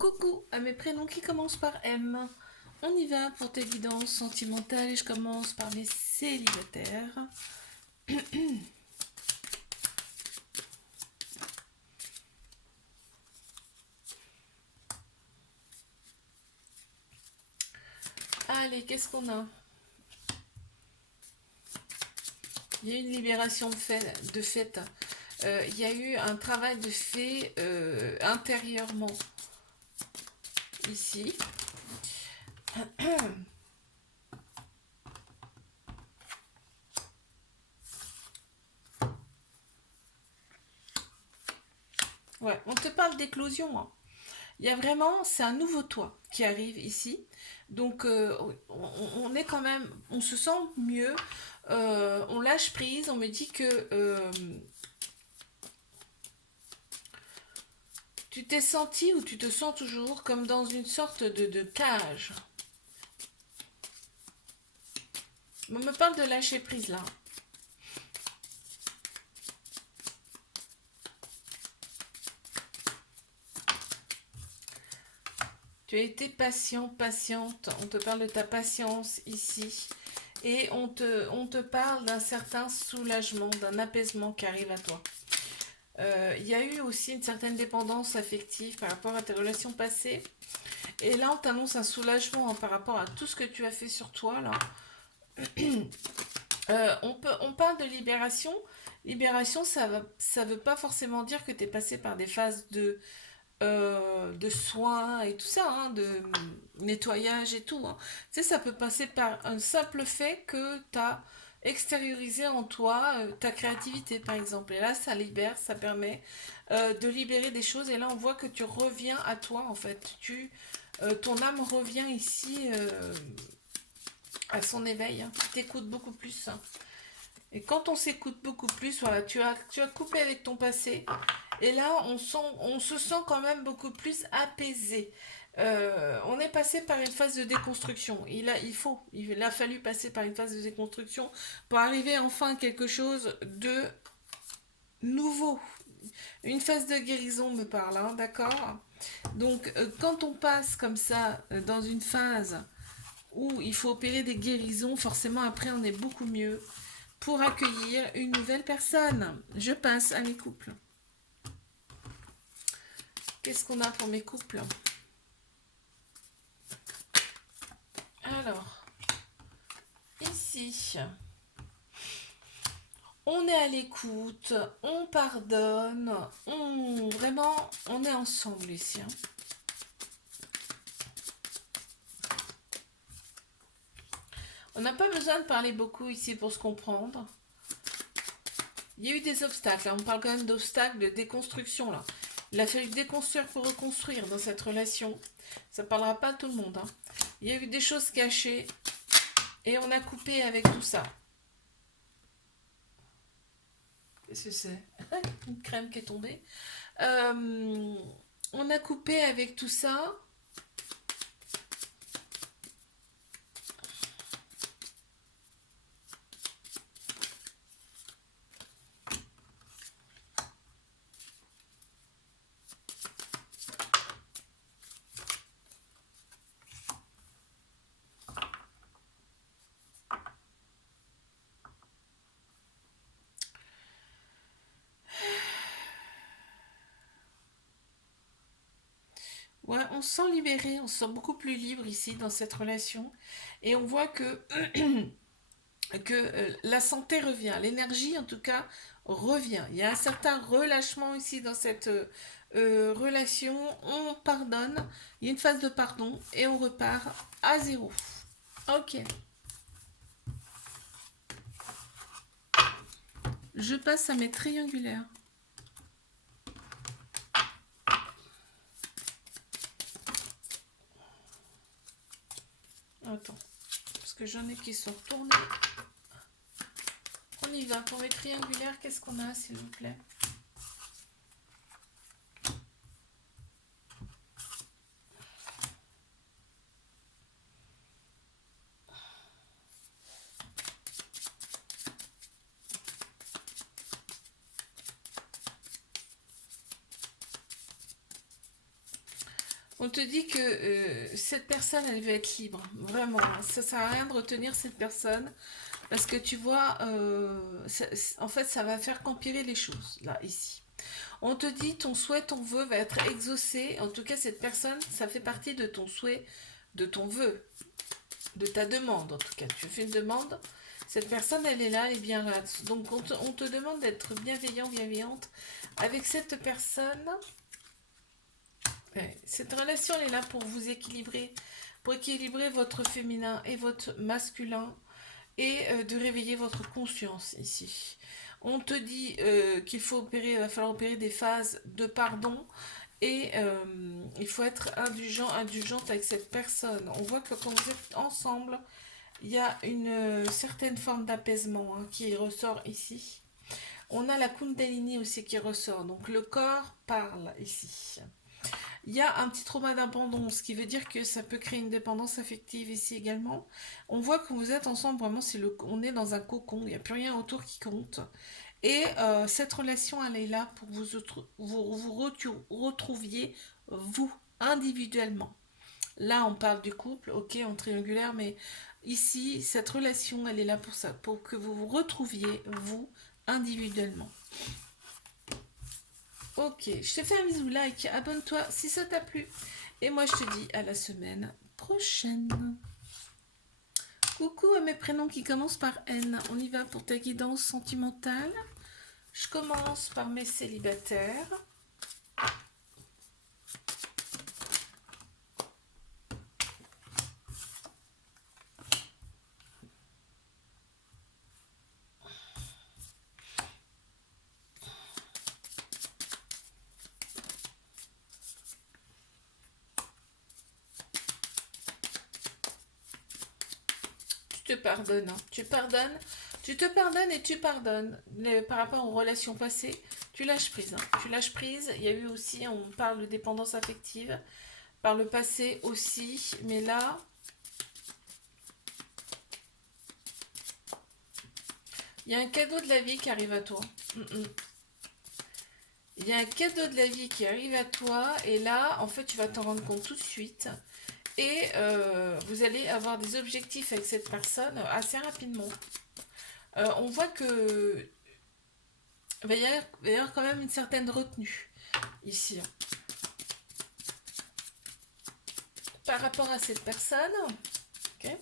Coucou à mes prénoms qui commencent par M. On y va pour tes guidances sentimentales et je commence par les célibataires. Allez, qu'est-ce qu'on a? Il y a eu une libération de fait. Il y a eu un travail de fait intérieurement ici. Ouais, on te parle d'éclosion, hein. Il y a vraiment, c'est un nouveau toi qui arrive ici. Donc, on est quand même, on se sent mieux, on lâche prise, on me dit que tu t'es senti ou tu te sens toujours comme dans une sorte de cage. On me parle de lâcher prise là. Tu as été patient, patiente, on te parle de ta patience ici. Et on te parle d'un certain soulagement, d'un apaisement qui arrive à toi. Il y a eu aussi une certaine dépendance affective par rapport à tes relations passées. Et là, on t'annonce un soulagement, hein, par rapport à tout ce que tu as fait sur toi. Là. On parle de libération. Libération, ça veut pas forcément dire que tu es passé par des phases de soins et tout ça, hein, de nettoyage et tout, hein. Tu sais, ça peut passer par un simple fait que tu as extériorisé en toi ta créativité, par exemple. Et là, ça libère, ça permet de libérer des choses. Et là, on voit que tu reviens à toi, en fait. Ton âme revient ici à son éveil, hein. Tu t'écoutes beaucoup plus, hein. Et quand on s'écoute beaucoup plus, voilà, tu as coupé avec ton passé. Et là, on se sent quand même beaucoup plus apaisé. On est passé par une phase de déconstruction. Il a fallu passer par une phase de déconstruction pour arriver enfin à quelque chose de nouveau. Une phase de guérison me parle, hein, d'accord? Donc, quand on passe comme ça dans une phase où il faut opérer des guérisons, forcément après on est beaucoup mieux pour accueillir une nouvelle personne. Je passe à mes couples. Qu'est-ce qu'on a pour mes couples? Alors, ici, on est à l'écoute, on pardonne, vraiment, on est ensemble ici, hein. On n'a pas besoin de parler beaucoup ici pour se comprendre. Il y a eu des obstacles, hein. On parle quand même d'obstacles, de déconstruction là. Il a fallu déconstruire pour reconstruire dans cette relation. Ça ne parlera pas à tout le monde, hein. Il y a eu des choses cachées et on a coupé avec tout ça. Qu'est-ce que c'est? Une crème qui est tombée. On a coupé avec tout ça. Ouais, on se sent libéré, on se sent beaucoup plus libre ici dans cette relation. Et on voit que la santé revient, l'énergie en tout cas revient. Il y a un certain relâchement ici dans cette relation. On pardonne, il y a une phase de pardon et on repart à zéro. Ok. Je passe à mes triangulaires. Attends, parce que j'en ai qui sont retournés. On y va. Pour mes triangulaires, qu'est-ce qu'on a, s'il vous plaît? On te dit que cette personne, elle va être libre. Vraiment. Ça sert à rien de retenir cette personne. Parce que tu vois, en fait, ça va faire qu'empirer les choses, là, ici. On te dit, ton souhait, ton vœu va être exaucé. En tout cas, cette personne, ça fait partie de ton souhait, de ton vœu, de ta demande. En tout cas, tu fais une demande. Cette personne, elle est là, elle est bien là. Donc, on te demande d'être bienveillant, bienveillante avec cette personne. Ouais, cette relation, elle est là pour vous équilibrer, pour équilibrer votre féminin et votre masculin et de réveiller votre conscience ici. On te dit qu'il faut opérer, va falloir opérer des phases de pardon et il faut être indulgent, indulgente avec cette personne. On voit que quand vous êtes ensemble, il y a une certaine forme d'apaisement qui ressort ici. On a la Kundalini aussi qui ressort, donc le corps parle ici. Il y a un petit trauma d'abandon, ce qui veut dire que ça peut créer une dépendance affective ici également. On voit que vous êtes ensemble, vraiment, on est dans un cocon, il n'y a plus rien autour qui compte. Et cette relation, elle est là pour vous retrouviez, vous, individuellement. Là, on parle du couple, ok, en triangulaire, mais ici, cette relation, elle est là pour ça, pour que vous vous retrouviez, vous, individuellement. Ok, je te fais un bisou, like, abonne-toi si ça t'a plu. Et moi, je te dis à la semaine prochaine. Coucou à mes prénoms qui commencent par N. On y va pour ta guidance sentimentale. Je commence par mes célibataires. Tu te pardonnes, hein. Tu pardonnes, tu te pardonnes et tu pardonnes. Par rapport aux relations passées, tu lâches prise. Hein. Tu lâches prise. Il y a eu aussi, on parle de dépendance affective. Par le passé aussi. Mais là, il y a un cadeau de la vie qui arrive à toi. Il y a un cadeau de la vie qui arrive à toi. Et là, en fait, tu vas t'en rendre compte tout de suite. Et vous allez avoir des objectifs avec cette personne assez rapidement. On voit que il va y avoir quand même une certaine retenue ici. Par rapport à cette personne. Ok.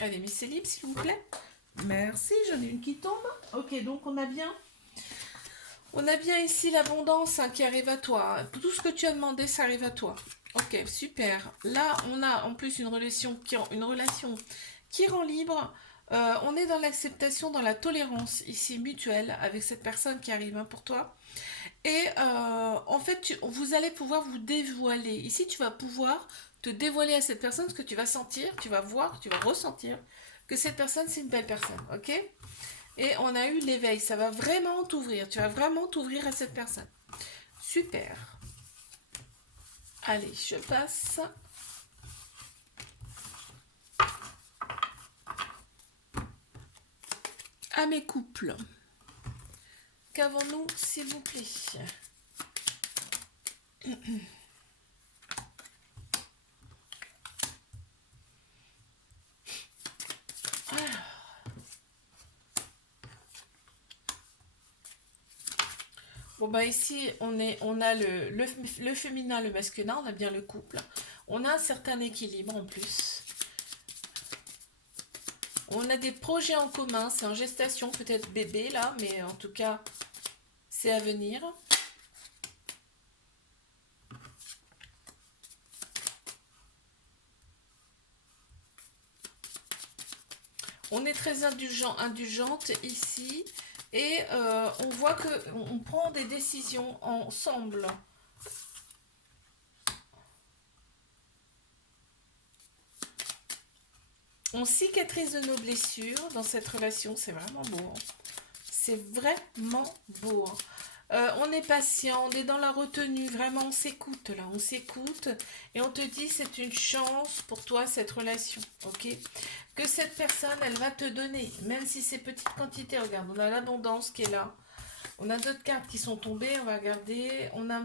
Allez, Miss Célib, s'il vous plaît. Merci, j'en ai une qui tombe. Ok, donc on a bien ici l'abondance qui arrive à toi. Tout ce que tu as demandé, ça arrive à toi. Ok, super. Là, on a en plus une relation qui rend libre. On est dans l'acceptation, dans la tolérance ici mutuelle avec cette personne qui arrive pour toi. Et en fait, vous allez pouvoir vous dévoiler. Ici, tu vas pouvoir te dévoiler à cette personne, ce que tu vas sentir, tu vas voir, tu vas ressentir que cette personne, c'est une belle personne. Ok ? Et on a eu l'éveil. Ça va vraiment t'ouvrir. Tu vas vraiment t'ouvrir à cette personne. Super. Allez, je passe. À mes couples. Qu'avons-nous, s'il vous plaît? Bon bah ici on a le féminin, le masculin, on a bien le couple. On a un certain équilibre en plus. On a des projets en commun, c'est en gestation, peut-être bébé là, mais en tout cas c'est à venir. On est très indulgente ici. Et on voit qu'on prend des décisions ensemble. On cicatrise de nos blessures dans cette relation. C'est vraiment beau. Hein. C'est vraiment beau. Hein. On est patient, on est dans la retenue. Vraiment, on s'écoute là. On s'écoute. Et on te dit, c'est une chance pour toi, cette relation. Ok ? Que cette personne, elle va te donner. Même si c'est petite quantité. Regarde, on a l'abondance qui est là. On a d'autres cartes qui sont tombées, on va regarder. On a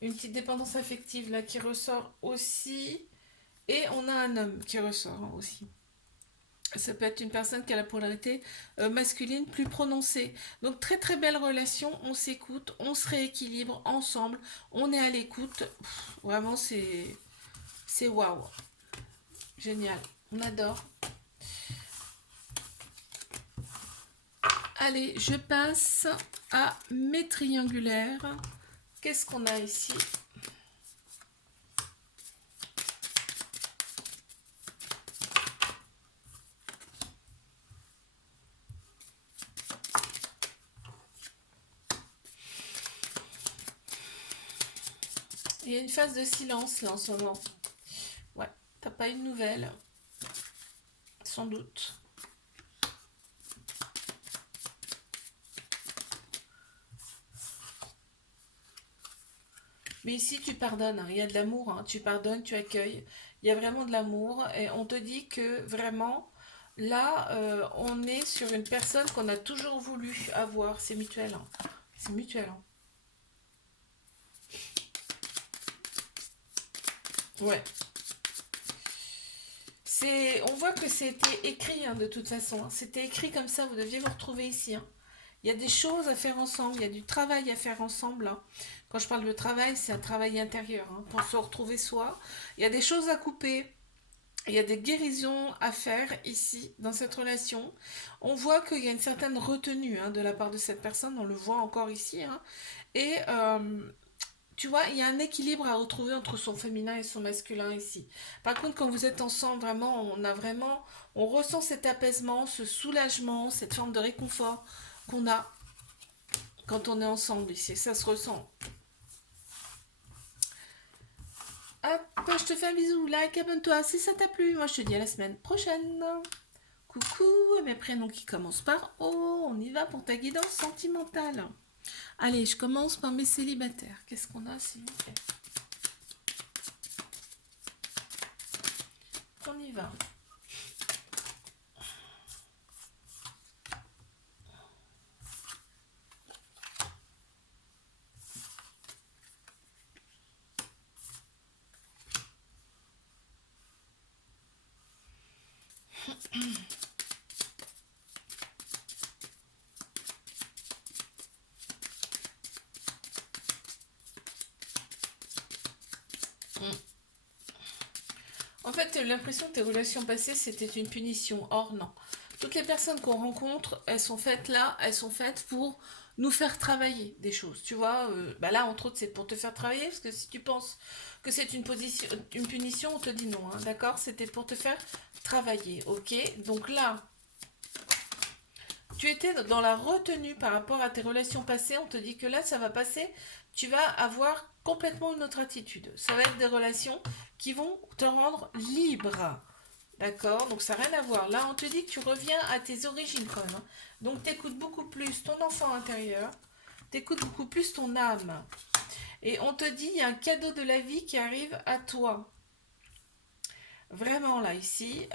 une petite dépendance affective là qui ressort aussi. Et on a un homme qui ressort hein, aussi. Ça peut être une personne qui a la polarité masculine plus prononcée. Donc très très belle relation, on s'écoute, on se rééquilibre ensemble, on est à l'écoute. Vraiment c'est waouh. Génial, on adore. Allez, je passe à mes triangulaires. Qu'est-ce qu'on a ici? Il y a une phase de silence là en ce moment. Ouais, t'as pas une nouvelle. Sans doute. Mais ici, tu pardonnes, hein. Il y a de l'amour, hein. Tu pardonnes, tu accueilles. Il y a vraiment de l'amour. Et on te dit que vraiment, là, on est sur une personne qu'on a toujours voulu avoir. C'est mutuel, hein. C'est mutuel, hein. Ouais. On voit que c'était écrit hein, de toute façon. Hein. C'était écrit comme ça, vous deviez vous retrouver ici. Hein. Il y a des choses à faire ensemble, il y a du travail à faire ensemble. Hein. Quand je parle de travail, c'est un travail intérieur hein, pour se retrouver soi. Il y a des choses à couper, il y a des guérisons à faire ici, dans cette relation. On voit qu'il y a une certaine retenue hein, de la part de cette personne, on le voit encore ici. Hein. Et tu vois, il y a un équilibre à retrouver entre son féminin et son masculin ici. Par contre, quand vous êtes ensemble, on ressent cet apaisement, ce soulagement, cette forme de réconfort qu'on a quand on est ensemble ici. Ça se ressent. Hop, je te fais un bisou, like, abonne-toi si ça t'a plu. Moi, je te dis à la semaine prochaine. Coucou, mes prénoms qui commencent par O. On y va pour ta guidance sentimentale. Allez, je commence par mes célibataires. Qu'est-ce qu'on a, s'il vous plaît? On y va. En fait, tu as l'impression que tes relations passées, c'était une punition. Or, non. Toutes les personnes qu'on rencontre, elles sont faites là, elles sont faites pour nous faire travailler des choses. Tu vois, bah là, entre autres, c'est pour te faire travailler, parce que si tu penses que c'est une punition, on te dit non, hein, d'accord? C'était pour te faire travailler, ok? Donc là, tu étais dans la retenue par rapport à tes relations passées, on te dit que là, ça va passer, tu vas avoir complètement une autre attitude. Ça va être des relations qui vont te rendre libre. D'accord? Donc ça n'a rien à voir. Là, on te dit que tu reviens à tes origines quand même. Hein. Donc tu écoutes beaucoup plus ton enfant intérieur, tu écoutes beaucoup plus ton âme. Et on te dit, il y a un cadeau de la vie qui arrive à toi. Vraiment là, ici,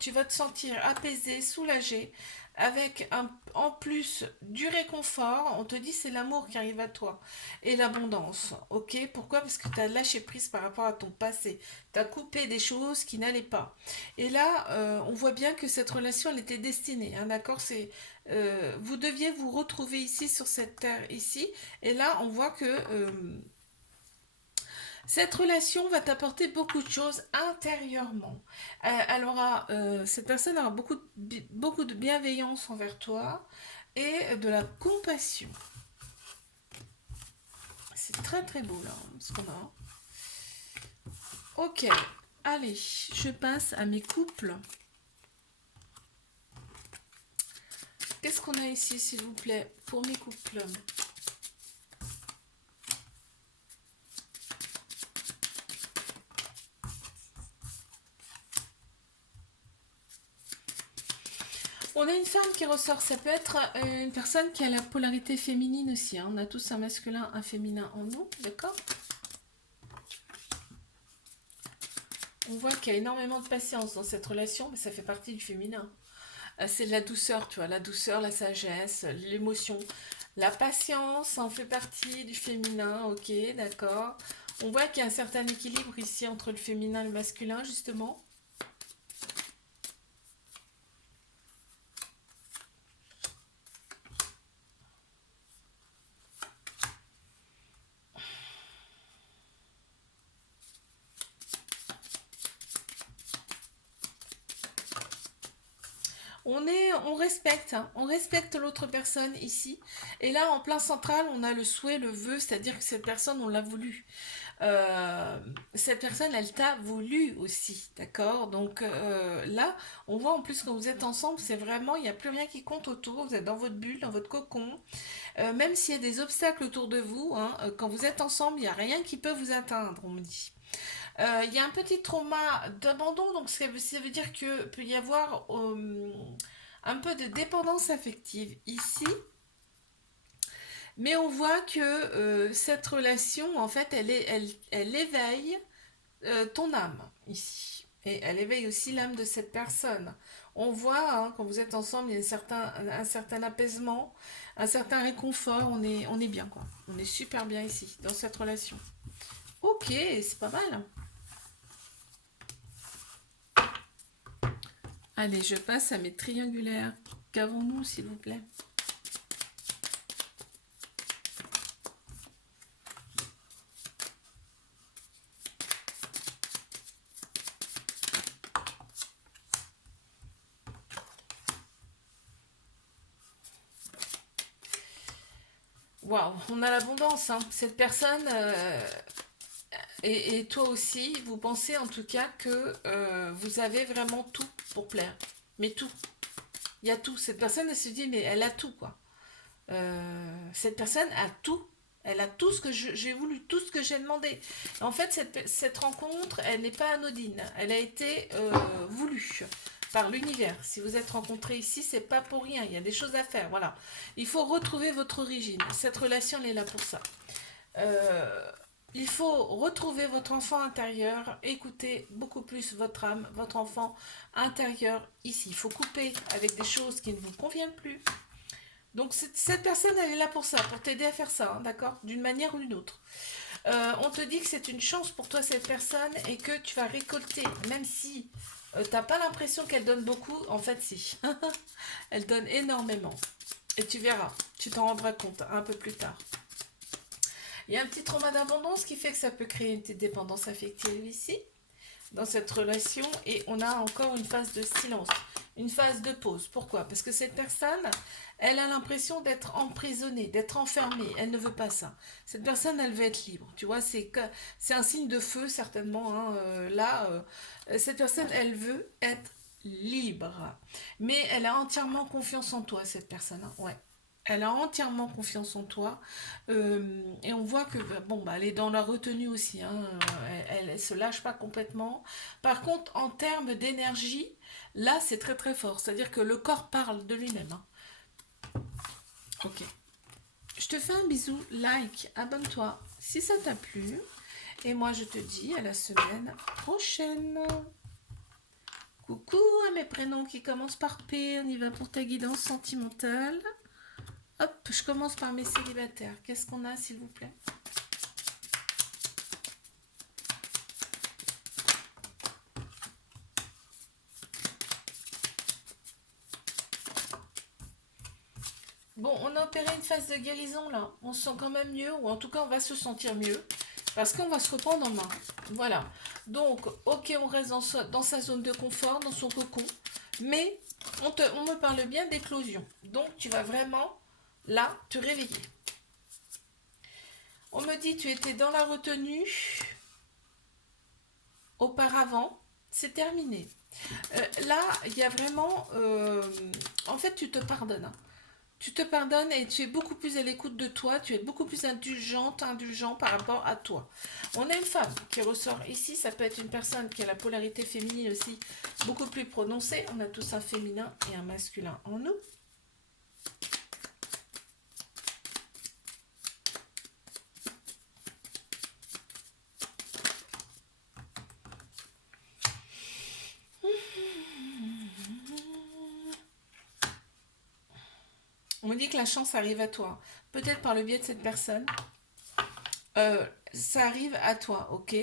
tu vas te sentir apaisé, soulagé, avec en plus du réconfort. On te dit c'est l'amour qui arrive à toi et l'abondance. Ok? Pourquoi? Parce que tu as lâché prise par rapport à ton passé. Tu as coupé des choses qui n'allaient pas. Et là, on voit bien que cette relation, elle était destinée. Hein, d'accord? Vous deviez vous retrouver ici sur cette terre ici. Et là, on voit que cette relation va t'apporter beaucoup de choses intérieurement. Cette personne aura beaucoup de bienveillance envers toi et de la compassion. C'est très très beau là, ce qu'on a. Ok, allez, je passe à mes couples. Qu'est-ce qu'on a ici, s'il vous plaît, pour mes couples? On a une femme qui ressort, ça peut être une personne qui a la polarité féminine aussi. Hein. On a tous un masculin, un féminin en nous, d'accord? On voit qu'il y a énormément de patience dans cette relation, mais ça fait partie du féminin. C'est de la douceur, tu vois, la douceur, la sagesse, l'émotion, la patience, ça en fait partie du féminin, ok, d'accord. On voit qu'il y a un certain équilibre ici entre le féminin et le masculin, justement. On respecte, hein, on respecte l'autre personne ici. Et là, en plein central, on a le souhait, le vœu, c'est-à-dire que cette personne, on l'a voulu. Euh, cette personne, elle t'a voulu aussi, d'accord. Donc là, on voit en plus quand vous êtes ensemble, c'est vraiment, il n'y a plus rien qui compte autour. Vous êtes dans votre bulle, dans votre cocon. Même s'il y a des obstacles autour de vous, hein, quand vous êtes ensemble, il n'y a rien qui peut vous atteindre, on me dit. Il y a un petit trauma d'abandon, donc ça veut dire que peut y avoir un peu de dépendance affective ici, mais on voit que cette relation, en fait, elle éveille ton âme ici. Et elle éveille aussi l'âme de cette personne. On voit, hein, quand vous êtes ensemble, il y a un certain apaisement, un certain réconfort. On est bien, quoi. On est super bien ici, dans cette relation. Ok, c'est pas mal. Allez, je passe à mes triangulaires. Qu'avons-nous, s'il vous plaît? Waouh, on a l'abondance, hein. Cette personne, et toi aussi, vous pensez en tout cas que vous avez vraiment tout pour plaire. Mais tout. Il y a tout. Cette personne, elle se dit, mais elle a tout, quoi. Cette personne a tout. Elle a tout ce que j'ai voulu, tout ce que j'ai demandé. En fait, cette rencontre, elle n'est pas anodine. Elle a été voulue par l'univers. Si vous êtes rencontrés ici, c'est pas pour rien. Il y a des choses à faire. Voilà. Il faut retrouver votre origine. Cette relation, elle est là pour ça. Euh, il faut retrouver votre enfant intérieur, écouter beaucoup plus votre âme, votre enfant intérieur ici. Il faut couper avec des choses qui ne vous conviennent plus. Donc cette personne, elle est là pour ça, pour t'aider à faire ça, hein, d'accord? D'une manière ou d'une autre. On te dit que c'est une chance pour toi cette personne et que tu vas récolter, même si t'as pas l'impression qu'elle donne beaucoup, en fait si. Elle donne énormément. Et tu verras, tu t'en rendras compte un peu plus tard. Il y a un petit trauma d'abondance qui fait que ça peut créer une dépendance affective ici, dans cette relation, et on a encore une phase de silence, une phase de pause. Pourquoi? Parce que cette personne, elle a l'impression d'être emprisonnée, d'être enfermée. Elle ne veut pas ça. Cette personne, elle veut être libre. Tu vois, c'est un signe de feu, certainement. Hein, cette personne, elle veut être libre. Mais elle a entièrement confiance en toi, cette personne, hein. Ouais. Elle a entièrement confiance en toi. Et on voit que, bon, bah, elle est dans la retenue aussi, hein. Elle se lâche pas complètement. Par contre, en termes d'énergie, là, c'est très très fort. C'est-à-dire que le corps parle de lui-même, hein. Ok. Je te fais un bisou, like, abonne-toi si ça t'a plu. Et moi, je te dis à la semaine prochaine. Coucou à mes prénoms qui commencent par P. On y va pour ta guidance sentimentale. Hop, je commence par mes célibataires. Qu'est-ce qu'on a, s'il vous plaît? Bon, on a opéré une phase de guérison là. On se sent quand même mieux, ou en tout cas, on va se sentir mieux. Parce qu'on va se reprendre en main. Voilà. Donc, ok, on reste dans sa zone de confort, dans son cocon. Mais on me parle bien d'éclosion. Donc, tu vas vraiment, là, te réveiller. On me dit, tu étais dans la retenue auparavant. C'est terminé. Là, il y a vraiment... en fait, tu te pardonnes, hein. Tu te pardonnes et tu es beaucoup plus à l'écoute de toi, tu es beaucoup plus indulgent par rapport à toi. On a une femme qui ressort ici, ça peut être une personne qui a la polarité féminine aussi beaucoup plus prononcée. On a tous un féminin et un masculin en nous. On me dit que la chance arrive à toi. Peut-être par le biais de cette personne. Ça arrive à toi, ok?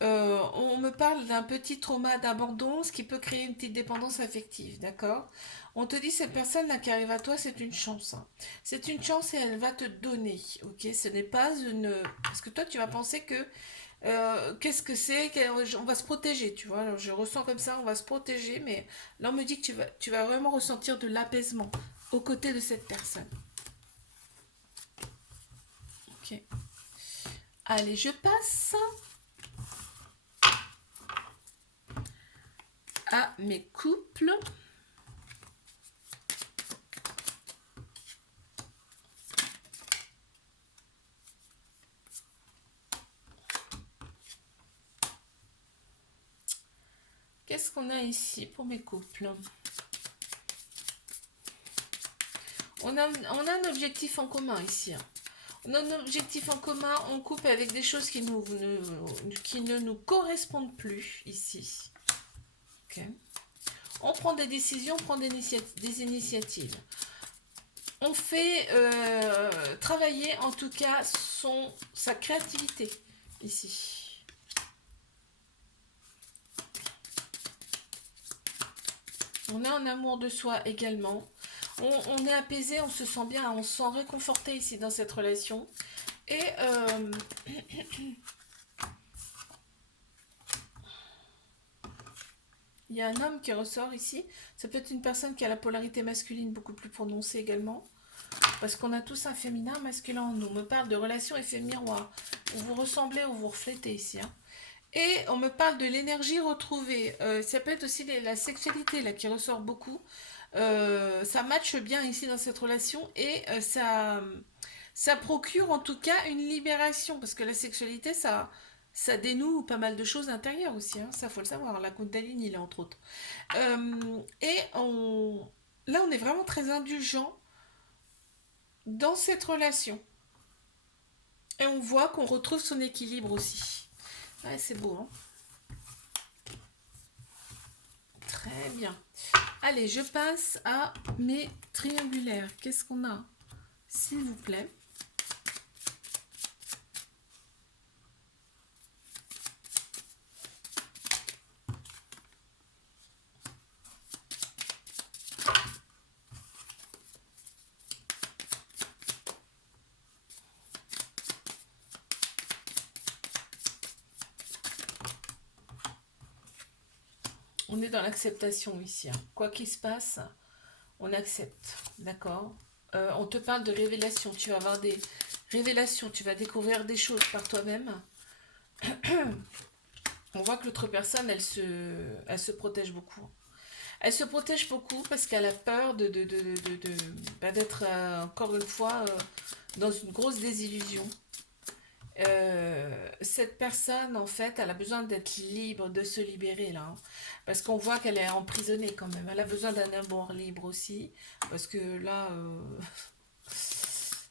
On me parle d'un petit trauma d'abandon, ce qui peut créer une petite dépendance affective, d'accord? On te dit cette personne là qui arrive à toi, c'est une chance, hein. C'est une chance et elle va te donner, ok? Ce n'est pas une... Parce que toi, tu vas penser que... qu'est-ce que c'est? On va se protéger, tu vois? Alors, je ressens comme ça, on va se protéger, mais là, on me dit que tu vas vraiment ressentir de l'apaisement aux côtés de cette personne. Ok. Allez, je passe à mes couples. Qu'est-ce qu'on a ici pour mes couples? On a un objectif en commun ici, hein. On a un objectif en commun, on coupe avec des choses qui ne nous correspondent plus ici. Okay. On prend des décisions, on prend des initiatives. On fait travailler en tout cas sa créativité ici. On a un amour de soi également. On est apaisé, on se sent bien, on se sent réconforté ici dans cette relation. Et il y a un homme qui ressort ici. Ça peut être une personne qui a la polarité masculine beaucoup plus prononcée également. Parce qu'on a tous un féminin, un masculin en nous. On me parle de relation effet miroir. Vous ressemblez ou vous reflétez ici, hein. Et on me parle de l'énergie retrouvée. Ça peut être aussi la sexualité là qui ressort beaucoup. Ça matche bien ici dans cette relation et ça procure en tout cas une libération parce que la sexualité ça dénoue pas mal de choses intérieures aussi, hein, ça faut le savoir, la Kundalini là entre autres. Là on est vraiment très indulgent dans cette relation et on voit qu'on retrouve son équilibre aussi. Ouais, c'est beau, hein. Très bien. Allez, je passe à mes triangulaires. Qu'est-ce qu'on a, s'il vous plaît? On est dans l'acceptation ici, hein. Quoi qu'il se passe, on accepte, d'accord? On te parle de révélation. Tu vas avoir des révélations, tu vas découvrir des choses par toi-même. On voit que l'autre personne, elle se protège beaucoup. Elle se protège beaucoup parce qu'elle a peur d'être encore une fois dans une grosse désillusion. Cette personne, en fait, elle a besoin d'être libre, de se libérer là, hein. Parce qu'on voit qu'elle est emprisonnée quand même. Elle a besoin d'un amour libre aussi. Parce que là,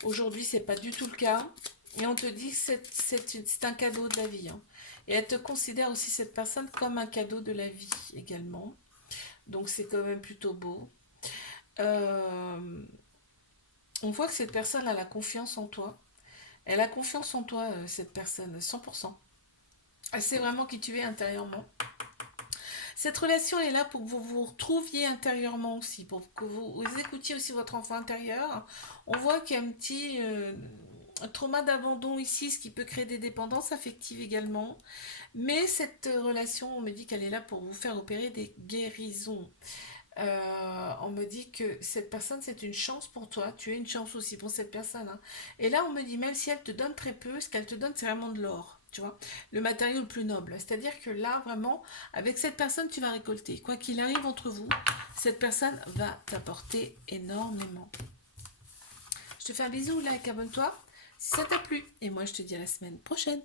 aujourd'hui, c'est pas du tout le cas. Et on te dit que c'est un cadeau de la vie, hein. Et elle te considère aussi cette personne comme un cadeau de la vie également. Donc c'est quand même plutôt beau. Euh, on voit que cette personne a la confiance en toi. Elle a confiance en toi, cette personne, 100%. Elle sait vraiment qui tu es intérieurement. Cette relation est là pour que vous vous retrouviez intérieurement aussi, pour que vous écoutiez aussi votre enfant intérieur. On voit qu'il y a un petit trauma d'abandon ici, ce qui peut créer des dépendances affectives également. Mais cette relation, on me dit qu'elle est là pour vous faire opérer des guérisons. On me dit que cette personne, c'est une chance pour toi. Tu es une chance aussi pour cette personne, hein. Et là, on me dit, même si elle te donne très peu, ce qu'elle te donne, c'est vraiment de l'or. Tu vois, le matériau le plus noble. C'est-à-dire que là, vraiment, avec cette personne, tu vas récolter. Quoi qu'il arrive entre vous, cette personne va t'apporter énormément. Je te fais un bisou, like, abonne-toi si ça t'a plu. Et moi, je te dis à la semaine prochaine.